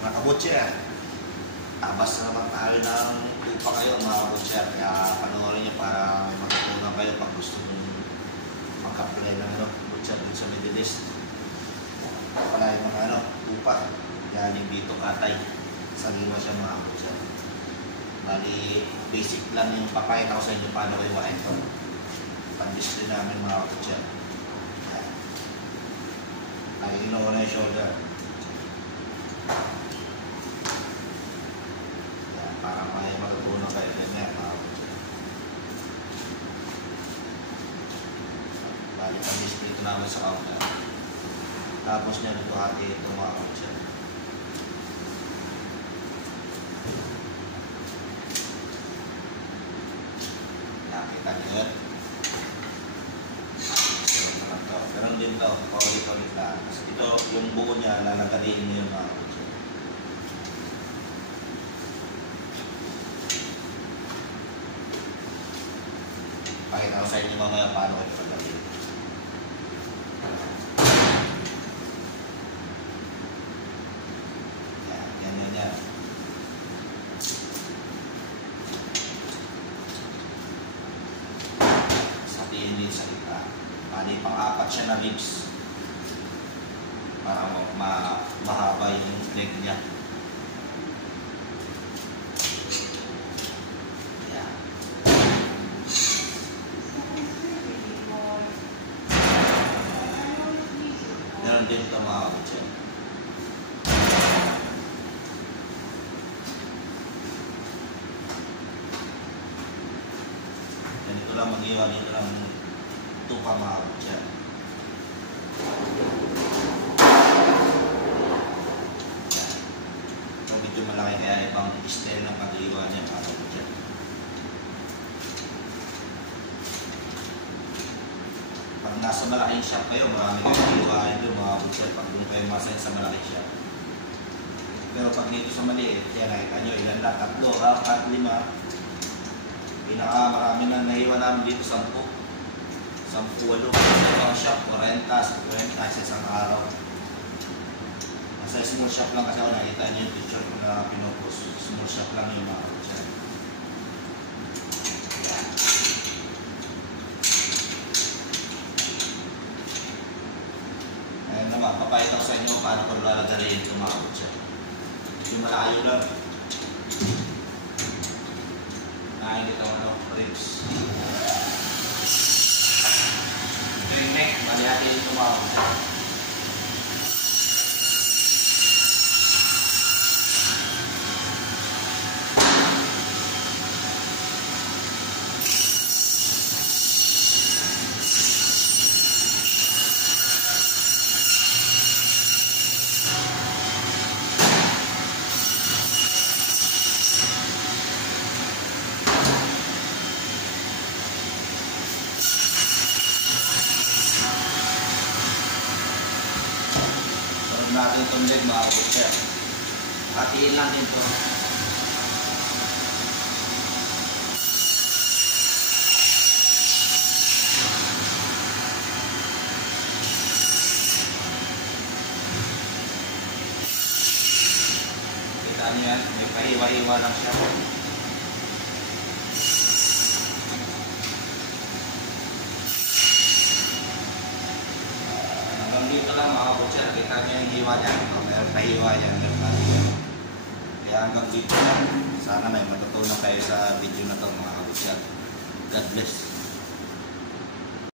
Mga kabutcher, basta naman tayo ng tupa kayo mga kabutcher, kaya panoorin nyo para may magkukunan kayo pag gusto nyo mag-apply ng butcher dun sa Middle East. Pala yung mga tupa, galing dito katay, saliwa siya mga kabutcher. Bali, basic lang yung papakita ko sa inyo paano kayo ma-enter. Pang-display namin mga kabutcher. Ay, inuuna yung shoulder. Para may magkukunan kayo ganyan mga kabutcher. Bali, pang-display ito namin sa counter. Tapos niya nagbuhati ito mga kabutcher. Nakita niyo yun? Ganun din ito, paulit-ulit lang. Kasi ito, yung buo niya, lalagariin niyo yung mga kabutcher. Pakita ko sa inyo mamaya paano kayo paglalagay. Yan. Sabihin din sa kita. Bali, pang-apat siya na ribs. Para mahaba yung leg niya. Yan. Meron din ito mga kabutcher. Ganito lang mag-iwan, ito lang tupa mga kabutcher. Ito medyo malaki kaya ibang style ng pag-iwan niya mga kabutcher. Pag nasa malaking shop kayo, marami kayong iwain doon mga kabutcher pag doon kayo masaya sa malaking shop. Pero pag dito sa maliit, yan nakita nyo ilan lang, 3, 4, 5. Pinakamarami na naiwan namin dito 10, 8. Sa mga shop, 40, 50 sa isang araw. Nasa small shop lang kasi ako nakita niyo yung picture ko na pinupost. Small shop lang yung mga kabutcher. Ayan naman, papayita ko sa inyo paano ko lalagariin ito mga kabutcher. Yung malayo lang. Nakikita ko ribs. Ito yung neck, malihati ito mga kabutcher. Natin itong leg mga kabutcher. Hatiin lang din ito. Kita niyo yan, may pahiwa-hiwa lang siya. Dito lang mga kabutcher, kita niyo yung hiwa niya. Mayroon pa hiwa yan. Kaya hanggang dito lang. Sana may matutunan kayo sa video na ito mga kabutcher. God bless.